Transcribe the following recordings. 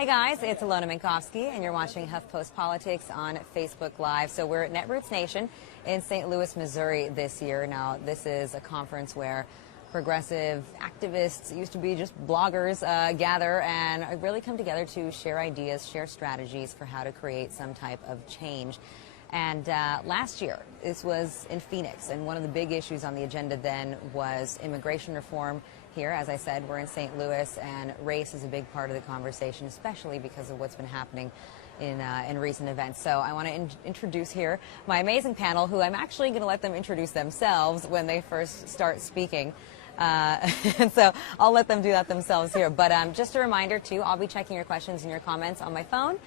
Hey guys, it's Alona Minkowski, and you're watching HuffPost Politics on Facebook Live. So we're at Netroots Nation in St. Louis, Missouri this year. Now, this is a conference where progressive activists, used to be just bloggers, gather and really come together to share ideas, share strategies for how to create some type of change. And last year, this was in Phoenix, and one of the big issues on the agenda then was immigration reform. Here, as I said, we're in St. Louis, and race is a big part of the conversation, especially because of what's been happening in recent events. So I want to introduce here my amazing panel, who I'm actually going to let them introduce themselves when they first start speaking. And so I'll let them do that themselves here. But just a reminder, too, I'll be checking your questions and your comments on my phone.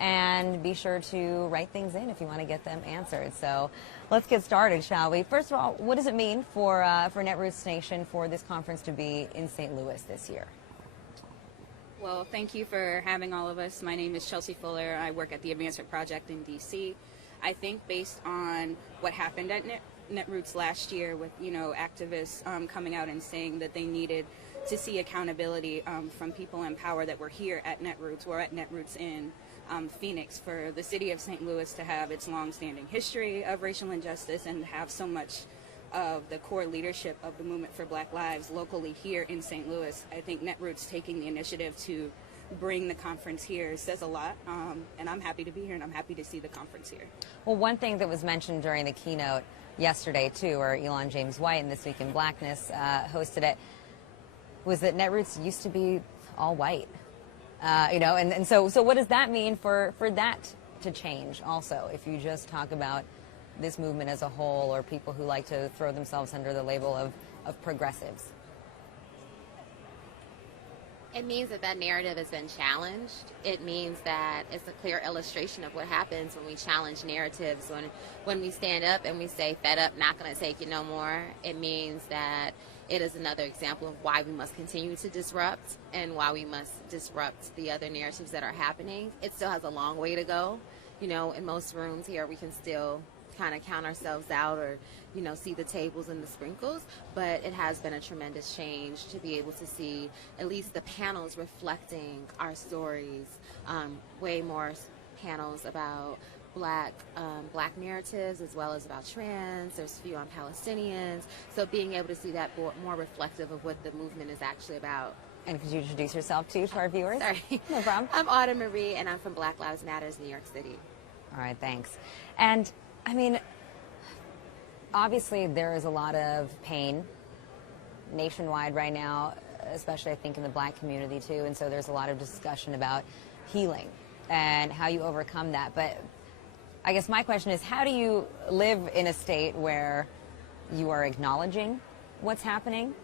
And be sure to write things in if you want to get them answered. So let's get started, shall we? First of all, what does it mean for Netroots Nation for this conference to be in St. Louis this year? Well, thank you for having all of us. My name is Chelsea Fuller. I work at the Advancement Project in D.C. I think based on what happened at Netroots last year with, activists coming out and saying that they needed to see accountability from people in power that were here at Netroots. We're at Netroots in Phoenix, for the city of St. Louis to have its long-standing history of racial injustice and have so much of the core leadership of the movement for Black Lives locally here in St. Louis. I think Netroots taking the initiative to bring the conference here says a lot, and I'm happy to be here and I'm happy to see the conference here. Well, one thing that was mentioned during the keynote yesterday, too, where Elon James White and This Week in Blackness hosted it, was that Netroots used to be all white. And so what does that mean for that to change also, if you just talk about this movement as a whole, or people who like to throw themselves under the label of progressives? It means that narrative has been challenged. It means that it's a clear illustration of what happens when we challenge narratives, when we stand up and we say, fed up, not going to take it no more. It means that it is another example of why we must continue to disrupt and why we must disrupt the other narratives that are happening. It still has a long way to go. In most rooms here, we can still kind of count ourselves out or, see the tables and the sprinkles. But it has been a tremendous change to be able to see at least the panels reflecting our stories, way more panels about Black narratives, as well as about trans. There's a few on Palestinians. So being able to see that more reflective of what the movement is actually about. And could you introduce yourself, too, to our viewers? Sorry. No problem. I'm Autumn Marie, and I'm from Black Lives Matters, New York City. All right, thanks. And, obviously there is a lot of pain nationwide right now, especially I think in the Black community, too. And so there's a lot of discussion about healing and how you overcome that. But I guess my question is, how do you live in a state where you are acknowledging what's happening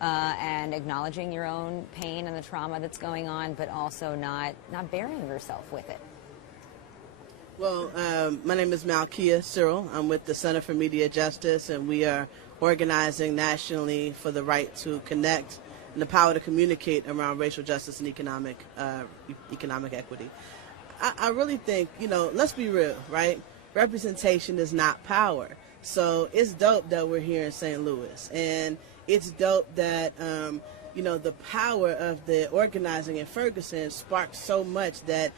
and acknowledging your own pain and the trauma that's going on, but also not burying yourself with it? Well, my name is Malkia Cyril. I'm with the Center for Media Justice, and we are organizing nationally for the right to connect and the power to communicate around racial justice and economic equity. I really think, let's be real, right? Representation is not power. So it's dope that we're here in St. Louis. And it's dope that, the power of the organizing in Ferguson sparked so much that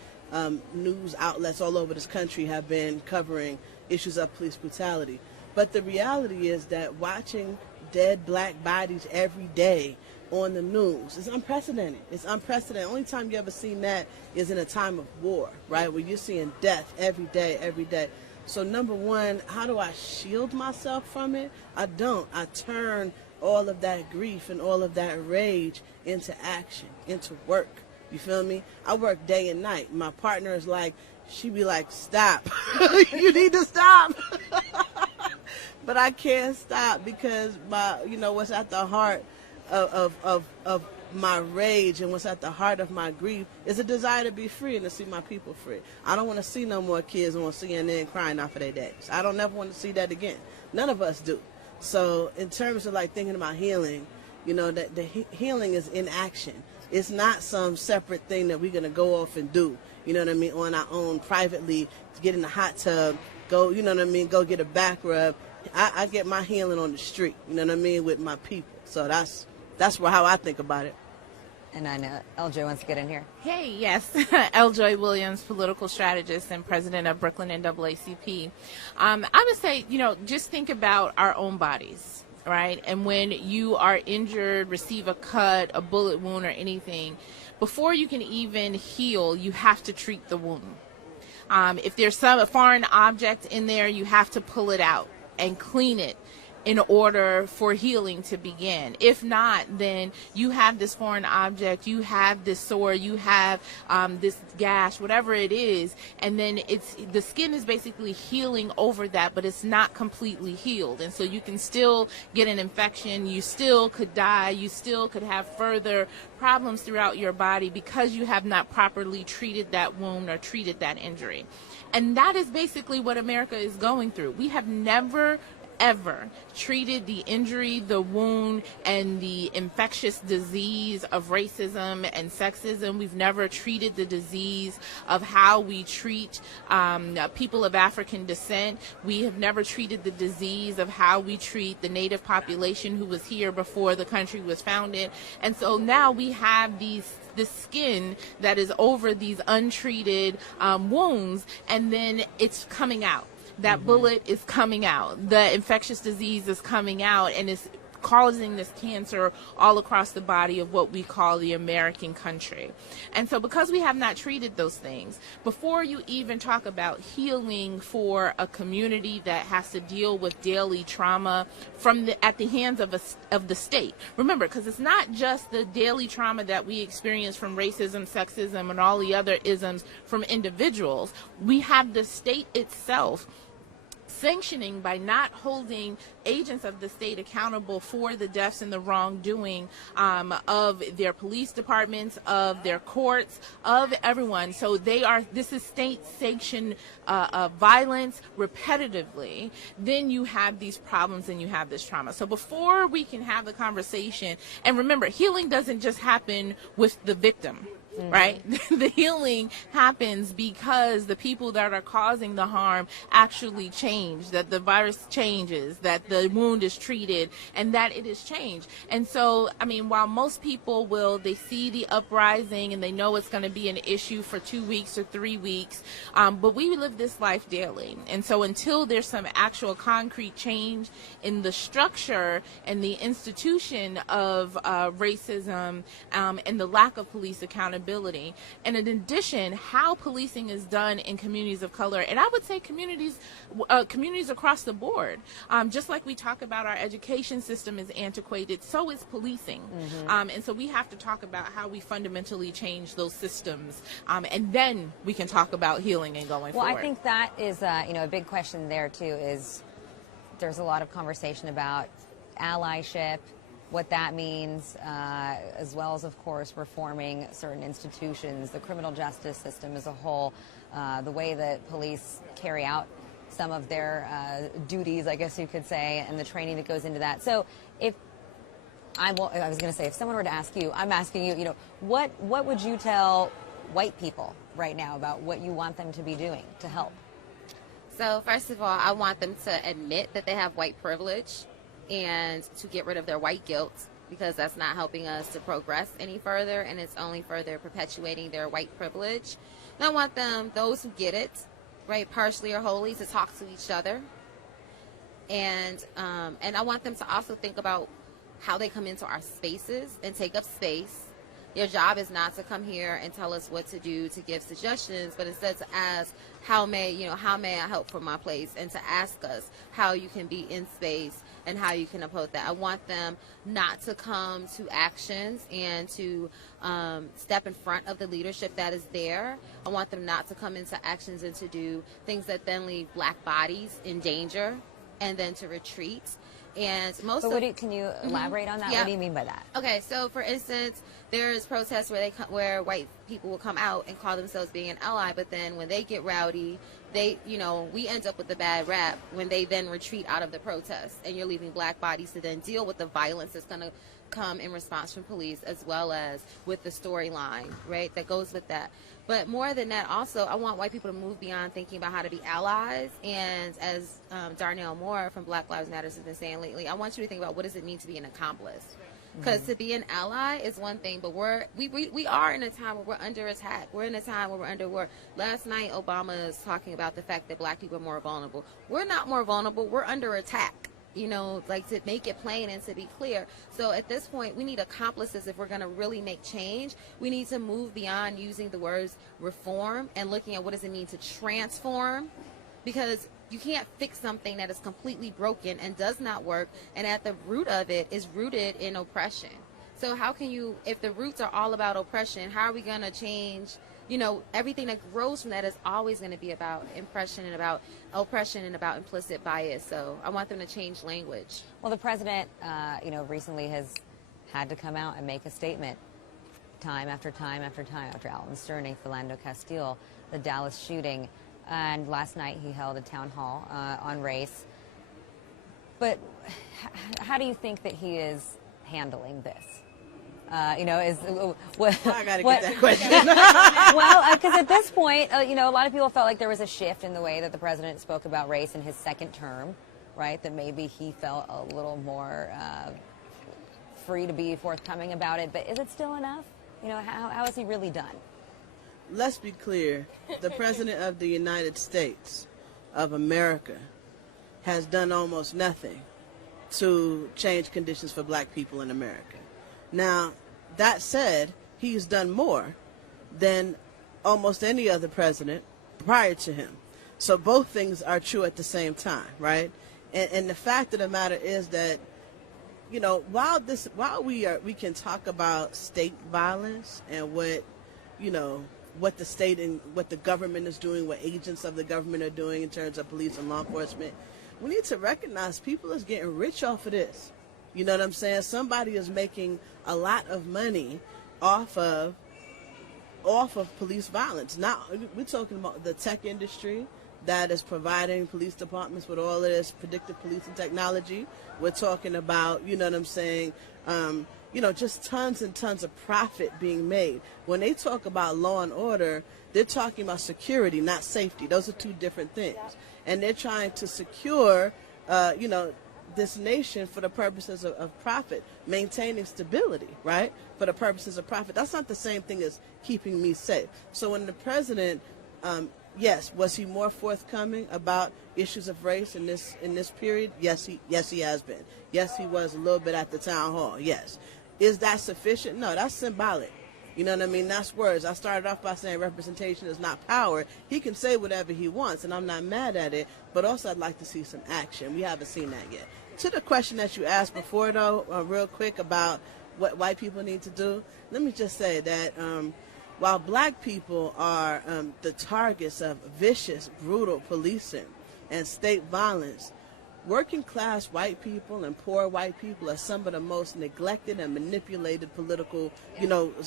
news outlets all over this country have been covering issues of police brutality. But the reality is that watching dead Black bodies every day on the news is unprecedented. It's unprecedented. Only time you ever seen that is in a time of war, right? Where you're seeing death every day, every day. So number one, how do I shield myself from it? I don't. I turn all of that grief and all of that rage into action, into work. You feel me? I work day and night. My partner is like, she be like, stop. You need to stop. But I can't stop because what's at the heart of my rage and what's at the heart of my grief is a desire to be free and to see my people free. I don't want to see no more kids on CNN crying off of their dads. I don't ever want to see that again. None of us do. So in terms of thinking about healing, that the healing is in action. It's not some separate thing that we're going to go off and do, on our own privately, to get in the hot tub, go, go get a back rub. I get my healing on the street, with my people. So that's how I think about it. And I know LJ wants to get in here. Hey, yes. LJ Williams, political strategist and president of Brooklyn NAACP. I would say, just think about our own bodies, right? And when you are injured, receive a cut, a bullet wound, or anything, before you can even heal, you have to treat the wound. If there's a foreign object in there, you have to pull it out and clean it in order for healing to begin. If not, then you have this foreign object, you have this sore, you have this gash, whatever it is, and then the skin is basically healing over that, but it's not completely healed. And so you can still get an infection, you still could die, you still could have further problems throughout your body because you have not properly treated that wound or treated that injury. And that is basically what America is going through. We have never ever treated the injury, the wound, and the infectious disease of racism and sexism. We've never treated the disease of how we treat people of African descent. We have never treated the disease of how we treat the native population who was here before the country was founded. And so now we have this skin that is over these untreated wounds, and then it's coming out. That bullet is coming out. The infectious disease is coming out, and it's causing this cancer all across the body of what we call the American country. And so because we have not treated those things, before you even talk about healing for a community that has to deal with daily trauma at the hands of the state. Remember, because it's not just the daily trauma that we experience from racism, sexism, and all the other isms from individuals. We have the state itself sanctioning by not holding agents of the state accountable for the deaths and the wrongdoing of their police departments, of their courts, of everyone. So this is state-sanctioned violence repetitively. Then you have these problems and you have this trauma. So before we can have the conversation, and remember, healing doesn't just happen with the victim. Right? The healing happens because the people that are causing the harm actually change, that the virus changes, that the wound is treated, and that it is changed. And so, while most people they see the uprising and they know it's going to be an issue for 2 weeks or 3 weeks, but we live this life daily. And so until there's some actual concrete change in the structure and the institution of racism and the lack of police accountability, and in addition, how policing is done in communities of color, and I would say communities across the board. Just like we talk about our education system is antiquated, so is policing. And so we have to talk about how we fundamentally change those systems, and then we can talk about healing and going forward. Well, I think that is a big question there too. Is there's a lot of conversation about allyship, what that means, as well as, of course, reforming certain institutions, the criminal justice system as a whole, the way that police carry out some of their duties, I guess you could say, and the training that goes into that. So if someone were to ask you, I'm asking you, what would you tell white people right now about what you want them to be doing to help? So first of all, I want them to admit that they have white privilege and to get rid of their white guilt, because that's not helping us to progress any further, and it's only further perpetuating their white privilege. And I want those who get it, right, partially or wholly, to talk to each other. And I want them to also think about how they come into our spaces and take up space. Your job is not to come here and tell us what to do, to give suggestions, but instead to ask, how may I help from my place, and to ask us how you can be in space and how you can uphold that. I want them not to come to actions and to step in front of the leadership that is there. I want them not to come into actions and to do things that then leave black bodies in danger and then to retreat. And Can you elaborate on that? Yeah. What do you mean by that? Okay, so for instance, there's protests where white people will come out and call themselves being an ally, but then when they get rowdy, we end up with the bad rap when they then retreat out of the protest, and you're leaving black bodies to then deal with the violence that's going to come in response from police, as well as with the storyline, right, that goes with that. But more than that, also, I want white people to move beyond thinking about how to be allies. And as Darnell Moore from Black Lives Matter has been saying lately, I want you to think about, what does it mean to be an accomplice? Because to be an ally is one thing, but we are in a time where we're under attack. We're in a time where we're under war. Last night, Obama is talking about the fact that black people are more vulnerable. We're not more vulnerable. We're under attack. You know, like, to make it plain and to be clear. So at this point, we need accomplices if we're going to really make change. We need to move beyond using the words reform and looking at what does it mean to transform, because you can't fix something that is completely broken and does not work, and at the root of it is rooted in oppression. So how can you, if the roots are all about oppression, how are we going to change? You know, everything that grows from that is always going to be about oppression and about implicit bias. So I want them to change language. Well, the president, recently has had to come out and make a statement time after time after time after Alton Sterling, Philando Castile, the Dallas shooting. And last night he held a town hall on race. But how do you think that he is handling this? I gotta get that question. Well, because at this point, a lot of people felt like there was a shift in the way that the president spoke about race in his second term, right? That maybe he felt a little more free to be forthcoming about it. But is it still enough? How is he really done? Let's be clear. The president of the United States of America has done almost nothing to change conditions for black people in America. Now, that said, he's done more than almost any other president prior to him. So both things are true at the same time, right? And the fact of the matter is that, while we can talk about state violence and what the state and what the government is doing, what agents of the government are doing in terms of police and law enforcement, we need to recognize people is getting rich off of this. You know what I'm saying? Somebody is making a lot of money off of police violence. Now, we're talking about the tech industry that is providing police departments with all of this predictive policing technology. We're talking about, just tons and tons of profit being made. When they talk about law and order, they're talking about security, not safety. Those are two different things. And they're trying to secure, this nation for the purposes of profit, maintaining stability, right? For the purposes of profit. That's not the same thing as keeping me safe. So when the president, yes, was he more forthcoming about issues of race in this period? Yes, he has been. Yes, he was a little bit at the town hall. Yes. Is that sufficient? No, that's symbolic. You know what I mean? That's words. I started off by saying representation is not power. He can say whatever he wants, and I'm not mad at it, but also I'd like to see some action. We haven't seen that yet. To the question that you asked before, though, real quick about what white people need to do, let me just say that while black people are the targets of vicious, brutal policing and state violence, working class white people and poor white people are some of the most neglected and manipulated political,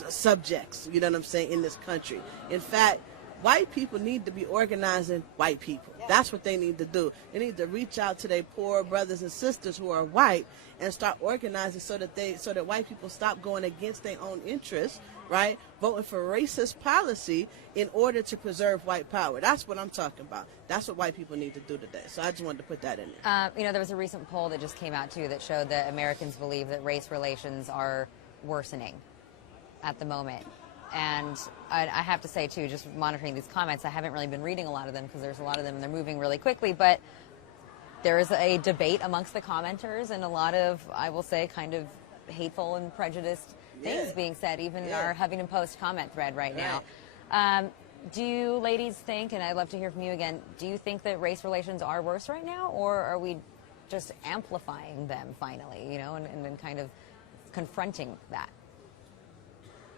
subjects, you know what I'm saying, in this country. In fact, white people need to be organizing white people. That's what they need to do. They need to reach out to their poor brothers and sisters who are white and start organizing so that white people stop going against their own interests, right? Voting for racist policy in order to preserve white power. That's what I'm talking about. That's what white people need to do today. So I just wanted to put that in there. There was a recent poll that just came out, too, that showed that Americans believe that race relations are worsening at the moment. And I have to say, too, just monitoring these comments, I haven't really been reading a lot of them because there's a lot of them and they're moving really quickly. But there is a debate amongst the commenters and a lot of, I will say, kind of hateful and prejudiced things being said, even in our Huffington Post comment thread right now. Do you ladies think, and I'd love to hear from you again, do you think that race relations are worse right now, or are we just amplifying them finally, and then kind of confronting that?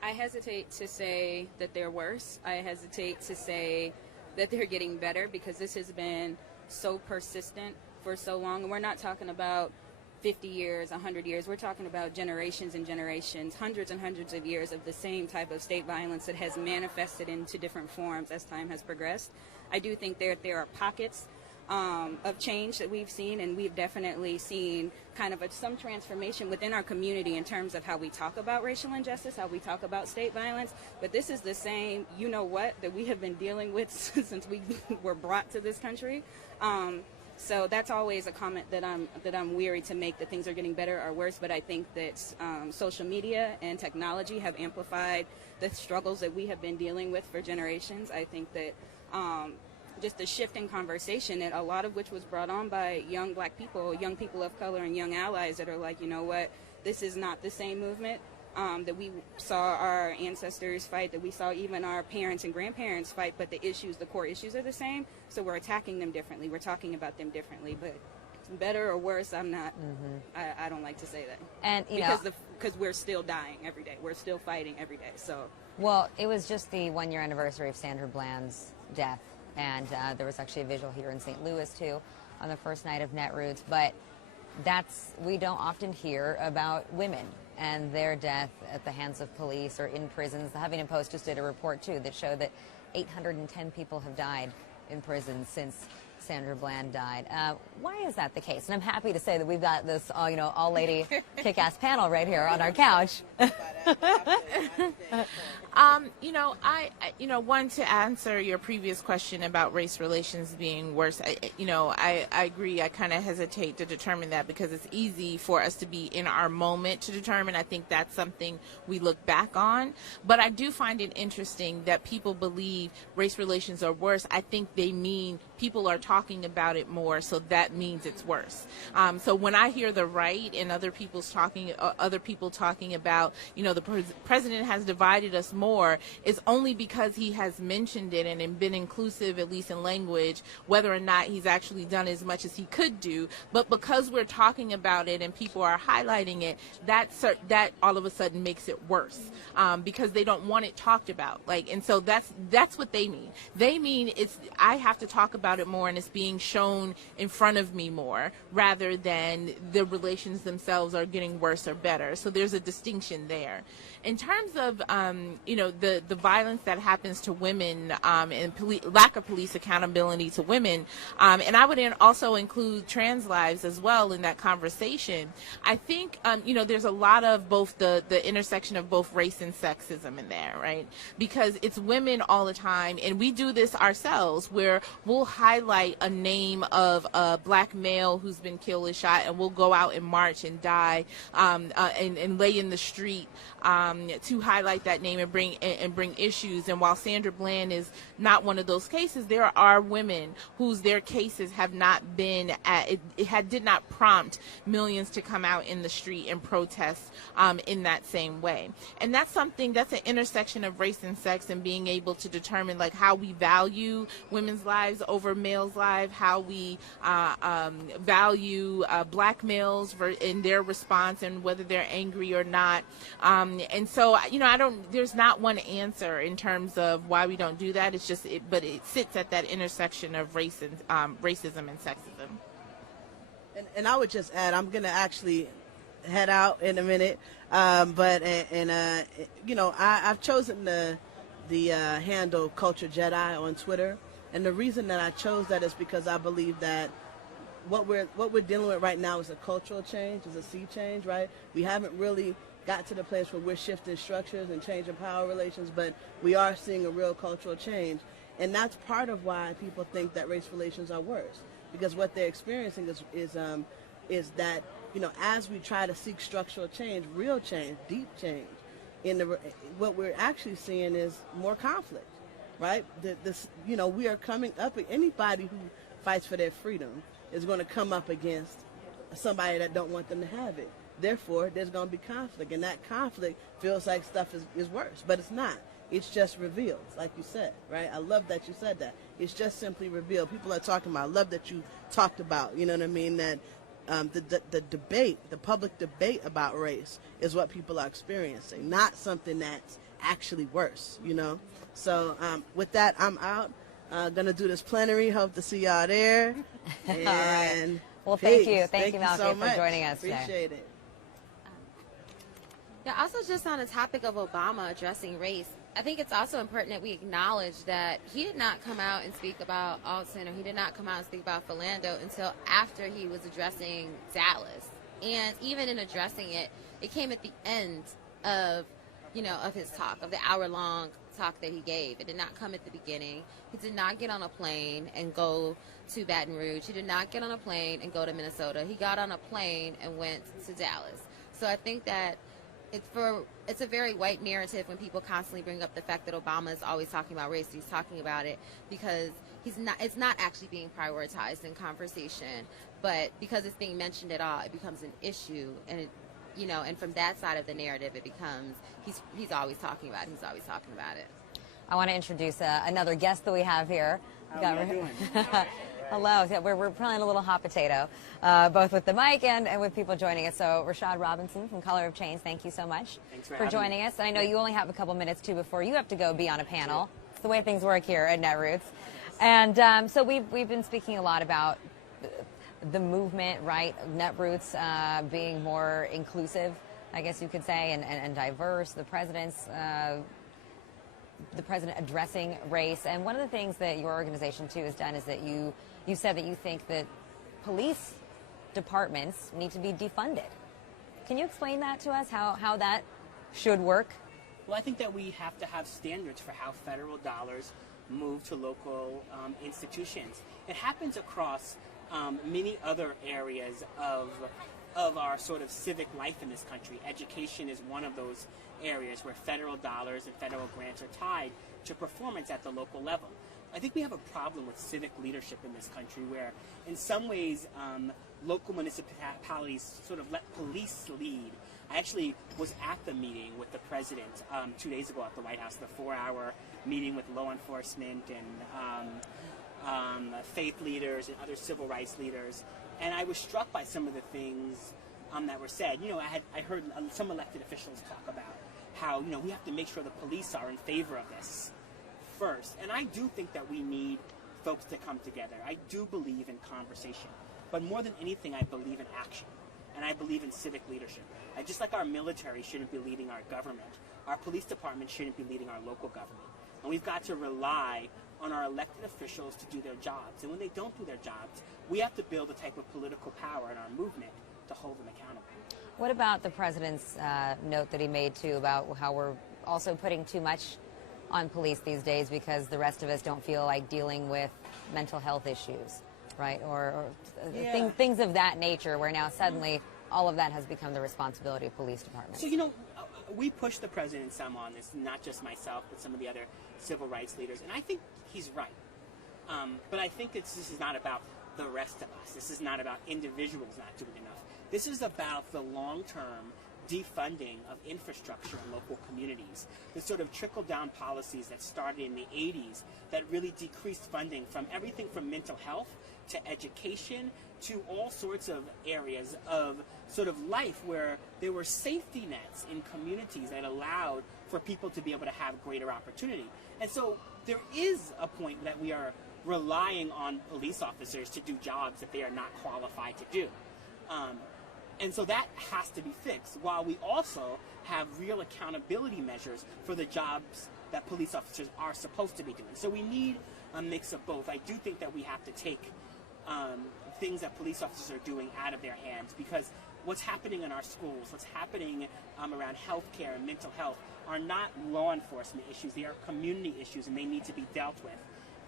I hesitate to say that they're worse. I hesitate to say that they're getting better because this has been so persistent for so long. And we're not talking about 50 years, 100 years. We're talking about generations and generations, hundreds and hundreds of years of the same type of state violence that has manifested into different forms as time has progressed. I do think there are pockets of change that we've seen, and we've definitely seen kind of some transformation within our community in terms of how we talk about racial injustice, how we talk about state violence. But this is the same, that we have been dealing with since we were brought to this country. So that's always a comment that I'm weary to make, that things are getting better or worse. But I think that social media and technology have amplified the struggles that we have been dealing with for generations. I think that just the shift in conversation, and a lot of which was brought on by young black people, young people of color, and young allies that are like, you know what, this is not the same movement that we saw our ancestors fight, that we saw even our parents and grandparents fight, but the core issues are the same, so we're attacking them differently, we're talking about them differently, but better or worse, I'm not, I don't like to say that. And because we're still dying every day, we're still fighting every day, so. Well, it was just the 1-year anniversary of Sandra Bland's death, and there was actually a visual here in St. Louis, too, on the first night of Netroots, but we don't often hear about women and their death at the hands of police or in prisons. The Huffington Post just did a report, too, that showed that 810 people have died in prison since Sandra Bland died. Why is that the case? And I'm happy to say that we've got this, all-lady kick-ass panel right here on our couch. One, to answer your previous question about race relations being worse, I agree. I kind of hesitate to determine that because it's easy for us to be in our moment to determine. I think that's something we look back on. But I do find it interesting that people believe race relations are worse. I think they mean people are talking about it more, so that means it's worse. So when I hear the right and other people talking about, the president has divided us more, it's only because he has mentioned it and been inclusive, at least in language, whether or not he's actually done as much as he could do. But because we're talking about it and people are highlighting it, that all of a sudden makes it worse because they don't want it talked about. And so that's what they mean. They mean I have to talk about it more and it's being shown in front of me more rather than the relations themselves are getting worse or better. So there's a distinction there. In terms of the violence that happens to women and lack of police accountability to women, and I would also include trans lives as well in that conversation. I think there's a lot of both the intersection of both race and sexism in there, right? Because it's women all the time, and we do this ourselves, where we'll highlight a name of a black male who's been killed or shot, and we'll go out and march and die and lay in the street to highlight that name and bring issues. And while Sandra Bland is not one of those cases, there are women their cases have not been did not prompt millions to come out in the street and protest in that same way. And that's an intersection of race and sex, and being able to determine how we value women's lives over males' lives, how we value black males in their response and whether they're angry or not. And so, there's not one answer in terms of why we don't do that. It's just, but it sits at that intersection of race and racism and sexism. And I would just add, I'm going to actually head out in a minute, I've chosen the handle Culture Jedi on Twitter, and the reason that I chose that is because I believe that what we're dealing with right now is a cultural change, is a sea change, right? We haven't really got to the place where we're shifting structures and changing power relations, but we are seeing a real cultural change. And that's part of why people think that race relations are worse, because what they're experiencing is that, as we try to seek structural change, real change, deep change, what we're actually seeing is more conflict, right? We are coming up, anybody who fights for their freedom is going to come up against somebody that don't want them to have it. Therefore, there's going to be conflict, and that conflict feels like stuff is worse, but it's not. It's just revealed, like you said, right? I love that you said that. It's just simply revealed. People are talking about, I love that you talked about, you know what I mean, that the debate, the public debate about race is what people are experiencing, not something that's actually worse, So with that, I'm out. Going to do this plenary. Hope to see y'all there. And all right. Well, peace. Thank you, Malky, so for joining us today. Appreciate it. Yeah, also just on the topic of Obama addressing race, I think it's also important that we acknowledge that he did not come out and speak about Alton, or he did not come out and speak about Philando until after he was addressing Dallas. And even in addressing it, it came at the end of his talk, of the hour-long talk that he gave. It did not come at the beginning. He did not get on a plane and go to Baton Rouge. He did not get on a plane and go to Minnesota. He got on a plane and went to Dallas. So I think that it's a very white narrative when people constantly bring up the fact that Obama is always talking about race. He's talking about it because it's not actually being prioritized in conversation, but because it's being mentioned at all, it becomes an issue, and and from that side of the narrative, it becomes he's always talking about it. He's always talking about it. I want to introduce another guest that we have here. How are you doing? Hello. Yeah, we're playing a little hot potato, both with the mic and with people joining us. So Rashad Robinson from Color of Change, thank you so much for joining us. And I know you only have a couple minutes, too, before you have to go be on a panel. It's the way things work here at Netroots. And so we've been speaking a lot about the movement, right? Netroots being more inclusive, I guess you could say, and diverse. The president addressing race. And one of the things that your organization, too, has done is that you said that you think that police departments need to be defunded. Can you explain that to us, how that should work? Well, I think that we have to have standards for how federal dollars move to local institutions. It happens across many other areas of our sort of civic life in this country. Education is one of those areas where federal dollars and federal grants are tied to performance at the local level. I think we have a problem with civic leadership in this country where, in some ways, local municipalities sort of let police lead. I actually was at the meeting with the president 2 days ago at the White House, the 4-hour meeting with law enforcement and faith leaders and other civil rights leaders. And I was struck by some of the things that were said. I heard some elected officials talk about how, we have to make sure the police are in favor of this first. And I do think that we need folks to come together. I do believe in conversation. But more than anything, I believe in action. And I believe in civic leadership. Just like our military shouldn't be leading our government, our police department shouldn't be leading our local government. And we've got to rely on our elected officials to do their jobs. And when they don't do their jobs, we have to build a type of political power in our movement to hold them accountable. What about the president's note that he made, too, about how we're also putting too much on police these days because the rest of us don't feel like dealing with mental health issues, right? Or things of that nature, where now suddenly all of that has become the responsibility of police departments. So, we push the president some on this, not just myself, but some of the other civil rights leaders. And I think he's right. But I think this is not about the rest of us. This is not about individuals not doing enough. This is about the long-term defunding of infrastructure in local communities. The sort of trickle-down policies that started in the 80s that really decreased funding from everything from mental health to education to all sorts of areas of sort of life where there were safety nets in communities that allowed for people to be able to have greater opportunity. And so there is a point that we are relying on police officers to do jobs that they are not qualified to do. And so that has to be fixed, while we also have real accountability measures for the jobs that police officers are supposed to be doing. So we need a mix of both. I do think that we have to take things that police officers are doing out of their hands, because what's happening in our schools, what's happening around healthcare and mental health are not law enforcement issues. They are community issues, and they need to be dealt with.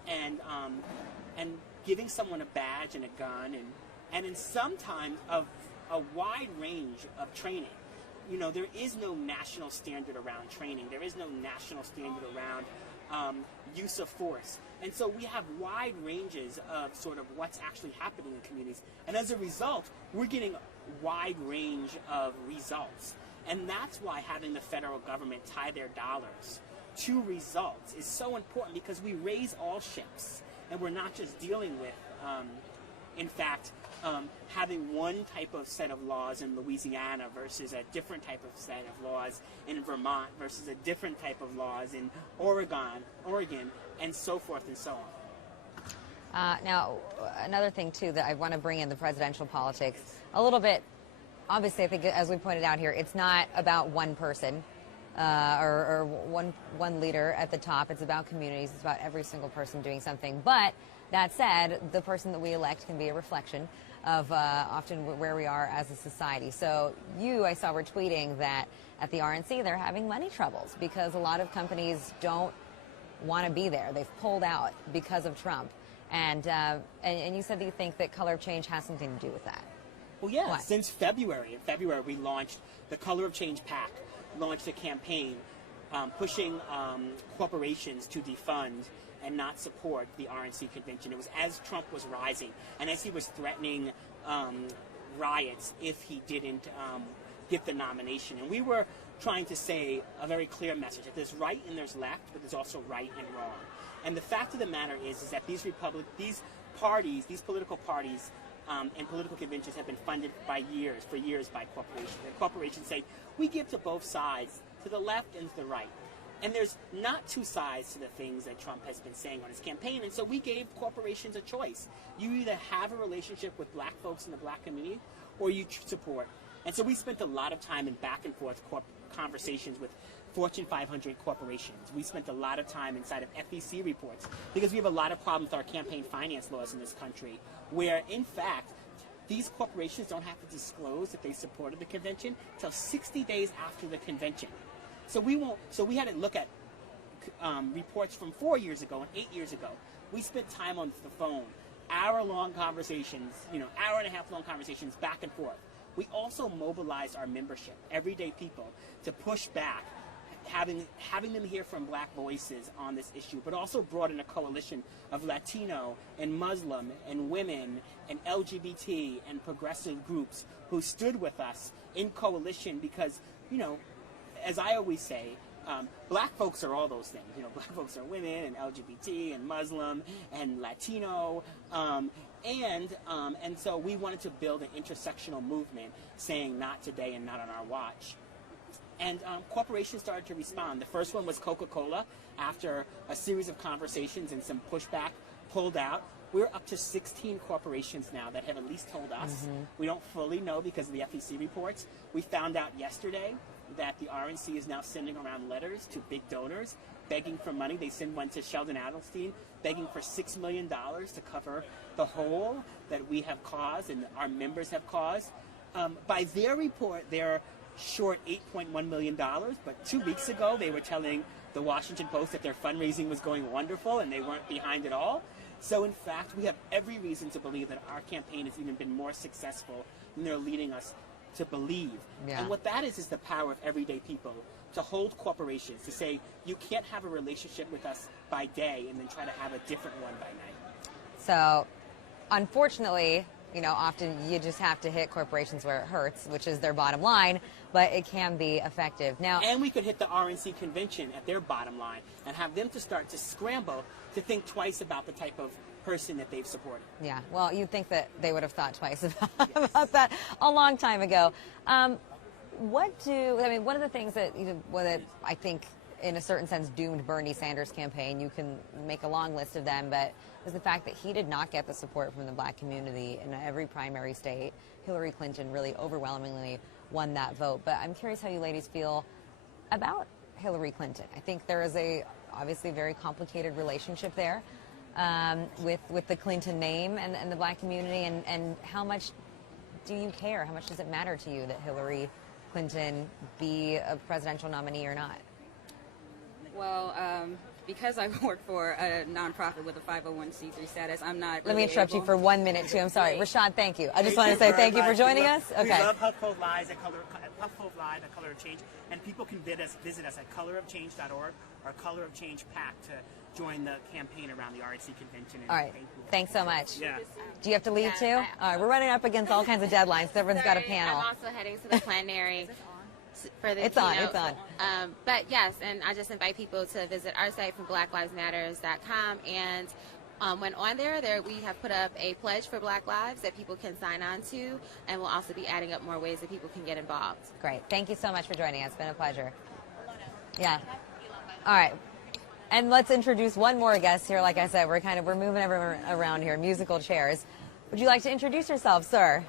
And giving someone a badge and a gun and in sometimes of a wide range of training. There is no national standard around training. There is no national standard around use of force. And so we have wide ranges of sort of what's actually happening in communities. And as a result, we're getting a wide range of results. And that's why having the federal government tie their dollars to results is so important, because we raise all ships. And we're not just dealing with, in fact, having one type of set of laws in Louisiana versus a different type of set of laws in Vermont versus a different type of laws in Oregon, and so forth and so on. Now, another thing, too, that I want to bring in the presidential politics a little bit. Obviously, I think, as we pointed out here, it's not about one person or one leader at the top. It's about communities. It's about every single person doing something. But that said, the person that we elect can be a reflection of often where we are as a society. So I saw, were tweeting that at the RNC they're having money troubles because a lot of companies don't want to be there. They've pulled out because of Trump. And you said that you think that Color of Change has something to do with that. Well, yeah, Why? since February. In February, we launched the Color of Change PAC, launched a campaign pushing corporations to defund and not support the RNC convention. It was as Trump was rising and as he was threatening riots if he didn't get the nomination. And we were trying to say a very clear message that there's right and there's left, but there's also right and wrong. And the fact of the matter is that these parties, these political parties, and political conventions have been funded for years by corporations. And corporations say, we give to both sides, to the left and to the right. And there's not two sides to the things that Trump has been saying on his campaign. And so we gave corporations a choice. You either have a relationship with black folks in the black community or you support. And so we spent a lot of time in back and forth conversations with Fortune 500 corporations. We spent a lot of time inside of FEC reports because we have a lot of problems with our campaign finance laws in this country where, in fact, these corporations don't have to disclose that they supported the convention until 60 days after the convention. So we had to look at reports from 4 years ago and 8 years ago. We spent time on the phone, hour-long conversations, hour and a half long conversations back and forth. We also mobilized our membership, everyday people, to push back, having them hear from black voices on this issue, but also brought in a coalition of Latino and Muslim and women and LGBT and progressive groups who stood with us in coalition because, as I always say, black folks are all those things. Black folks are women and LGBT and Muslim and Latino, and so we wanted to build an intersectional movement saying not today and not on our watch. And corporations started to respond. The first one was Coca-Cola. After a series of conversations and some pushback, pulled out. We're up to 16 corporations now that have at least told us. Mm-hmm. We don't fully know because of the FEC reports. We found out yesterday that the RNC is now sending around letters to big donors begging for money. They send one to Sheldon Adelstein begging for $6 million to cover the hole that we have caused and our members have caused. By their report, they're short $8.1 million, but 2 weeks ago they were telling the Washington Post that their fundraising was going wonderful and they weren't behind at all. So in fact, we have every reason to believe that our campaign has even been more successful than they're leading us to believe. Yeah. And what that is the power of everyday people to hold corporations, to say, you can't have a relationship with us by day and then try to have a different one by night. So, unfortunately, often you just have to hit corporations where it hurts, which is their bottom line, but it can be effective. Now, and we could hit the RNC convention at their bottom line and have them to start to scramble to think twice about the type of person that they've supported. Yeah, well, you'd think that they would have thought twice about that a long time ago. One of the things that, that I think in a certain sense doomed Bernie Sanders' campaign, you can make a long list of them, but was the fact that he did not get the support from the black community in every primary state. Hillary Clinton really overwhelmingly won that vote. But I'm curious how you ladies feel about Hillary Clinton. I think there is obviously a very complicated relationship there with the Clinton name and the black community, and how much do you care? How much does it matter to you that Hillary Clinton be a presidential nominee or not? Well, because I work for a nonprofit with a 501c3 status, I'm not really Let me interrupt you for 1 minute, too. I'm sorry. Rashad, thank you. I just want to say thank you for joining us. Okay. We love HuffPo Live at Color of Change, and people can visit us at colorofchange.org or Color of Change PAC to join the campaign around the RNC convention. All right. Thanks so much. Yeah. Do you have to leave, too? All right. We're running up against all kinds of deadlines. Everyone's got a panel. I'm also heading to the plenary. For the it's keynote. on. But yes, and I just invite people to visit our site from blacklivesmatters.com, and when on there we have put up a pledge for Black Lives that people can sign on to, and we'll also be adding up more ways that people can get involved. Great. Thank you so much for joining us. It's been a pleasure. Yeah. All right. And let's introduce one more guest here. Like I said, we're moving everyone around here, musical chairs. Would you like to introduce yourself, sir?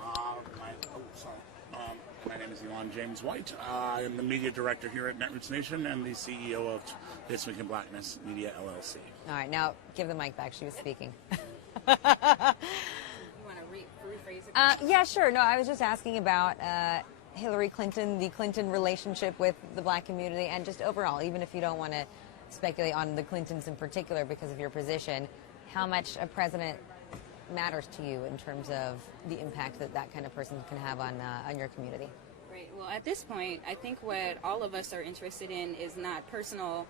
My name is Elon James White. I am the media director here at Netroots Nation and the CEO of This Week in Blackness Media, LLC. All right, now give the mic back. She was speaking. You want to rephrase it? Yeah, sure. No, I was just asking about Hillary Clinton, the Clinton relationship with the black community, and just overall, even if you don't want to speculate on the Clintons in particular because of your position, how much a president matters to you in terms of the impact that that kind of person can have on your community. Right. Well, at this point, I think what all of us are interested in is not personal,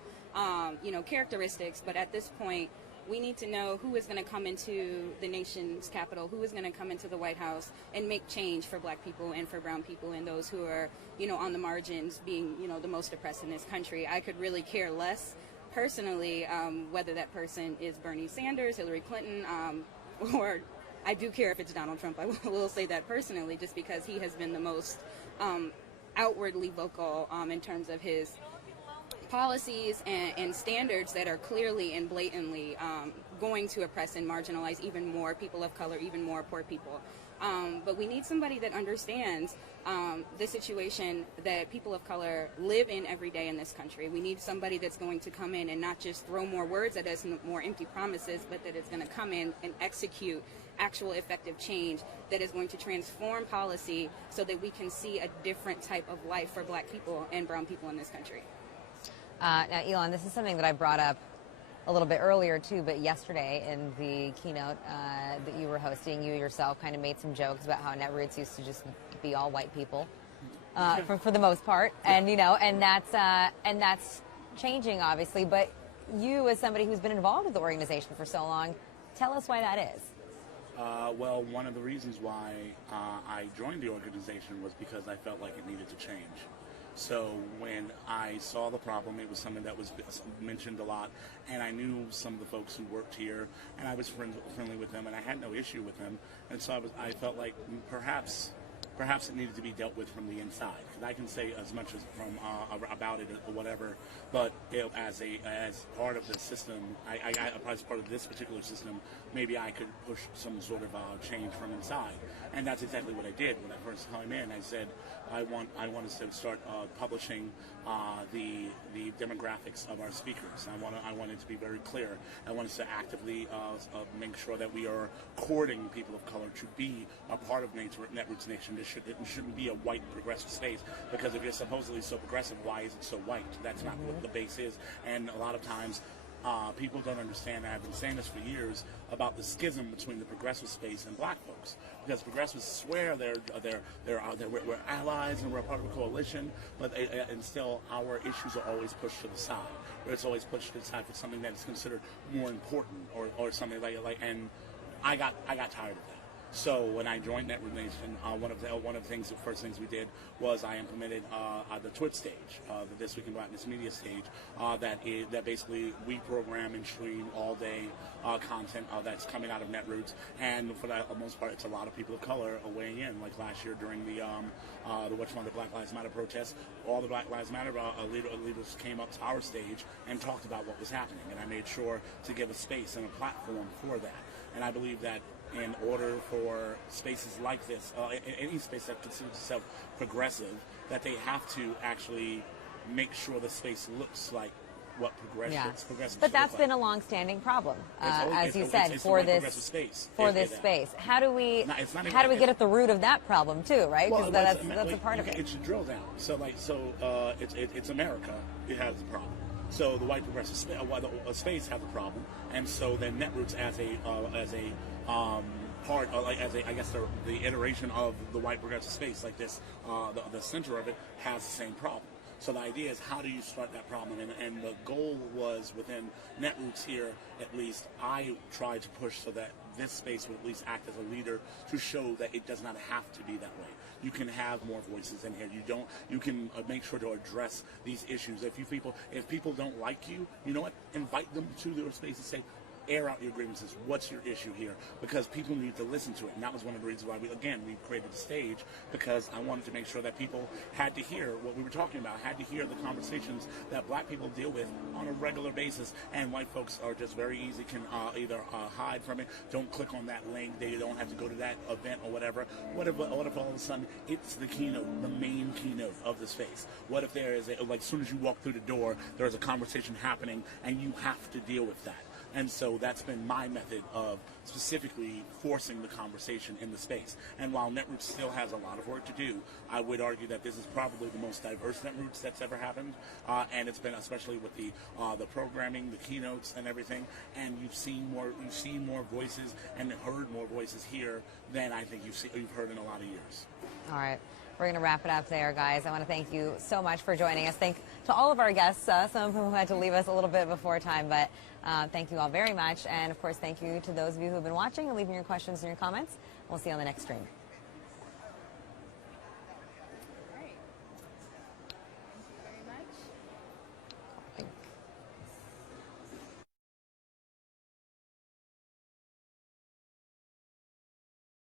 characteristics, but at this point, we need to know who is going to come into the nation's capital, who is going to come into the White House and make change for black people and for brown people and those who are, on the margins being, the most oppressed in this country. I could really care less personally whether that person is Bernie Sanders, Hillary Clinton, or I do care if it's Donald Trump. I will say that personally, just because he has been the most outwardly vocal in terms of his policies and standards that are clearly and blatantly going to oppress and marginalize even more people of color, even more poor people. But we need somebody that understands the situation that people of color live in every day in this country. We need somebody that's going to come in and not just throw more words at us, more empty promises, but that is going to come in and execute actual effective change that is going to transform policy so that we can see a different type of life for black people and brown people in this country. Now, Elon, this is something that I brought up a little bit earlier, too, but yesterday in the keynote that you were hosting, you yourself kind of made some jokes about how Netroots used to just be all white people for the most part. And, and that's changing, obviously. But you, as somebody who's been involved with the organization for so long, tell us why that is. Well, one of the reasons why I joined the organization was because I felt like it needed to change. So when I saw the problem, it was something that was mentioned a lot, and I knew some of the folks who worked here, and I was friendly with them, and I had no issue with them, and so I felt like perhaps it needed to be dealt with from the inside. Because I can say as much as from about it or whatever, but as part of the system, as part of this particular system, maybe I could push some sort of change from inside, and that's exactly what I did when I first came in. I said I want us to start publishing the demographics of our speakers. I want it to be very clear. I want us to actively make sure that we are courting people of color to be a part of Netroots Nation. It shouldn't be a white progressive space, because if you're supposedly so progressive, why is it so white? That's not what the base is. And a lot of times people don't understand, and I've been saying this for years, about the schism between the progressive space and black folks. Because progressives swear we're allies and we're a part of a coalition, but and still our issues are always pushed to the side. Or it's always pushed to the side for something that is considered more important, or something like. And I got tired of that. So when I joined Netroots Nation, one of the first things we did was I implemented the Twitch stage, the This Week in Blackness media stage, that basically we program and stream all day content that's coming out of Netroots, and for the most part, it's a lot of people of color weighing in. Like last year during the Black Lives Matter protests, all the Black Lives Matter leaders came up to our stage and talked about what was happening, and I made sure to give a space and a platform for that. And I believe that in order for spaces like this, any space that considers itself progressive, that they have to actually make sure the space looks like what progressive. But that's been a long-standing problem, as you said, for this space. How do we get at the root of that problem too, right? Because that's a part of it. It should drill down. It's America. It has a problem. So the white progressive space has a problem, and so then Netroots as a part of, the iteration of the white progressive space, like this, the center of it has the same problem. So the idea is, how do you start that problem? And the goal was, within Netroots here, at least, I tried to push so that this space would at least act as a leader to show that it does not have to be that way. You can have more voices in here. You can make sure to address these issues. If people don't like you, you know what? Invite them to their space and say, air out your grievances. What's your issue here? Because people need to listen to it. And that was one of the reasons why we created the stage, because I wanted to make sure that people had to hear what we were talking about, had to hear the conversations that black people deal with on a regular basis. And white folks are just very easy, can either hide from it, don't click on that link, they don't have to go to that event or whatever. What if all of a sudden it's the keynote, the main keynote of the space? What if there is as soon as you walk through the door, there's a conversation happening and you have to deal with that? And so that's been my method of specifically forcing the conversation in the space. And while Netroots still has a lot of work to do, I would argue that this is probably the most diverse Netroots that's ever happened. And it's been, especially with the programming, the keynotes and everything, and you've seen more voices and heard more voices here than I think you've heard in a lot of years. All right. We're going to wrap it up there, guys. I want to thank you so much for joining us. Thank to all of our guests, some of whom had to leave us a little bit before time, but thank you all very much. And, of course, thank you to those of you who have been watching and leaving your questions and your comments. We'll see you on the next stream.